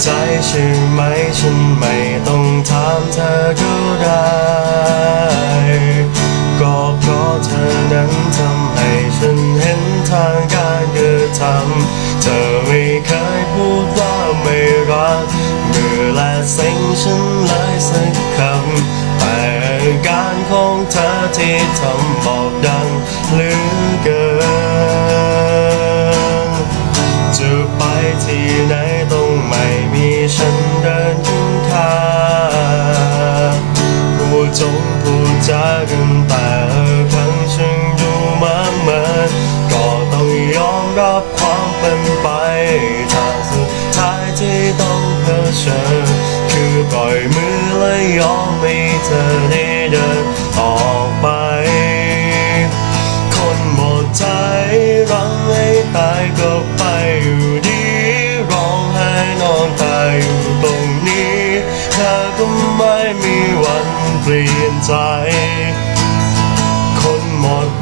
ใจใช่ไหมฉันไม่ต้องถามเธอก็ได้ ก็เพราะเธอนั้นทำให้ฉันเห็นทางการกระทำเธอไม่เคยพูดว่าไม่รักเมื่อและสิ่งฉันเลยสักคำแต่การของเธอที่ทำบอกดังเหลือเกินจะไปที่ไหน จากันแต่ครั้งฉันดูมาเหมือนก็ต้องยอมรับความเป็นไปถ้าสุดท้ายที่ต้องเผชิญคือปล่อยมือและยอมให้เธอ ไม่มีวันเปลี่ยนใจ คนหมด